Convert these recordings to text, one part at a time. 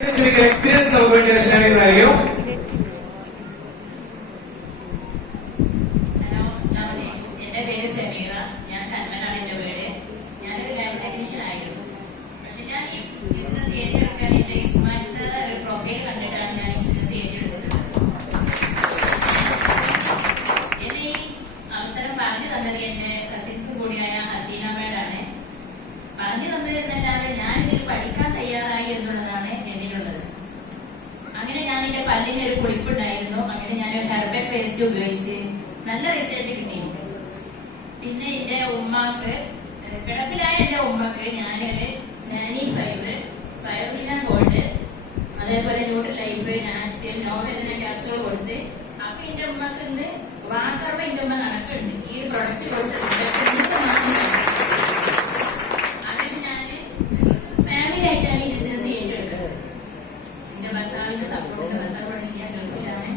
Experience നമുക്ക് വേണ്ടി രക്ഷാണികളായിരിക്കും. എന്റെ പേര് സെമീറ. ഞാൻ കന്മലാണ് എന്റെ വീട്. ഞാനൊരു ലാബ് ടെക്നീഷ്യൻ ആയിരുന്നു. പക്ഷെ ഞാൻ ഈ ബിസിനസ് ഏറ്റെടുക്കാൻ എന്റെ ഇസ്മായിൽ സാർ പ്രൊഫൈൽ കണ്ടിട്ടാണ് ഞാൻ ഈ ബിസിനസ് ഏറ്റെടുത്തത്. എന്നെ ഈ അവസരം പറഞ്ഞു തന്നത് എന്റെ കസിൻസും കൂടിയായ ഹസീന മേഡാണ്. പറഞ്ഞു തന്നതെന്നല്ലാതെ ഞാൻ ഇതിൽ പഠിക്കാൻ തയ്യാറായി എന്നുള്ളതാണ് എന്നിലുള്ളത്. അങ്ങനെ ഞാൻ എന്റെ പല്ലിന് ഒരു പൊളിപ്പുണ്ടായിരുന്നു. അങ്ങനെ ഞാൻ ഹെർബൽ പേസ്റ്റ് ഉപയോഗിച്ച് നല്ല റിസൾട്ട് കിട്ടിയിട്ടുണ്ട്. പിന്നെ എന്റെ ഉമ്മാക്ക് കിടപ്പിലായ എന്റെ ഉമ്മക്ക് ഞാനൊരു 95 സ്പൈറുലിന ഗോൾഡ്, അതേപോലെ ന്യൂട്രി ലൈഫ്, നാക്സിൽ, നോവലിന ക്യാപ്സൂൾ കൊടുത്ത് അപ്പൊ എന്റെ ഉമ്മക്ക് ഇന്ന് വാക്കർമ്മ എന്റെ ഉമ്മ നടക്കുന്നുണ്ട്. ഈ പ്രൊഡക്റ്റ് കൊടുത്ത് അങ്ങനെ ഞാൻ ഫാമിലി ആയിട്ടാണ് ഈ ബിസിനസ് ഏറ്റെടുക്കുന്നത്. എന്റെ ഭർത്താവിന്റെ സപ്പോർട്ട്, ഭർത്താവ് ഗൾഫിലാണ്.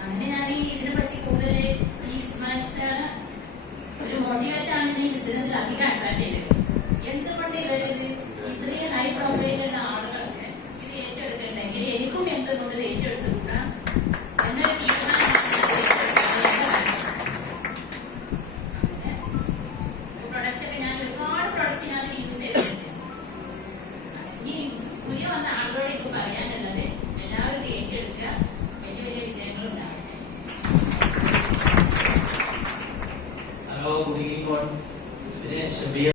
അങ്ങനെ ഞാൻ ഇതിനെ പറ്റി കൂടുതൽ ഈ ഇസ്മായിൽ സാർ ഒരു മോട്ടിവേറ്റ് ആണ് ഈ ബിസിനസ്സിൽ അധികം അട്രാക്ട് ചെയ്തത്. എന്തുകൊണ്ട് ഇവരിത് ഇത്രയും ഹൈ പ്രൊഫൈലുള്ള ആളുകളൊക്കെ ഇത് ഏറ്റെടുക്കണ്ടെങ്കിൽ എനിക്കും എന്തുകൊണ്ട് ഇത് ഏറ്റെടുത്തു കൂട്ടാം എന്നൊരു തീരുമാനം പ്രൊഡക്റ്റ് ഞാൻ ഒരുപാട് പ്രൊഡക്റ്റ് ഞാൻ യൂസ് ചെയ്തിട്ടുണ്ട്. ഇനി പുതിയ വന്ന ആളുകളോട് എനിക്ക് പറയാനുള്ളത് എല്ലാവരും ഇത് ഏറ്റെടുക്കുക. വലിയ വലിയ വിജയങ്ങൾ ഉണ്ടാവട്ടെ. Hello, good evening.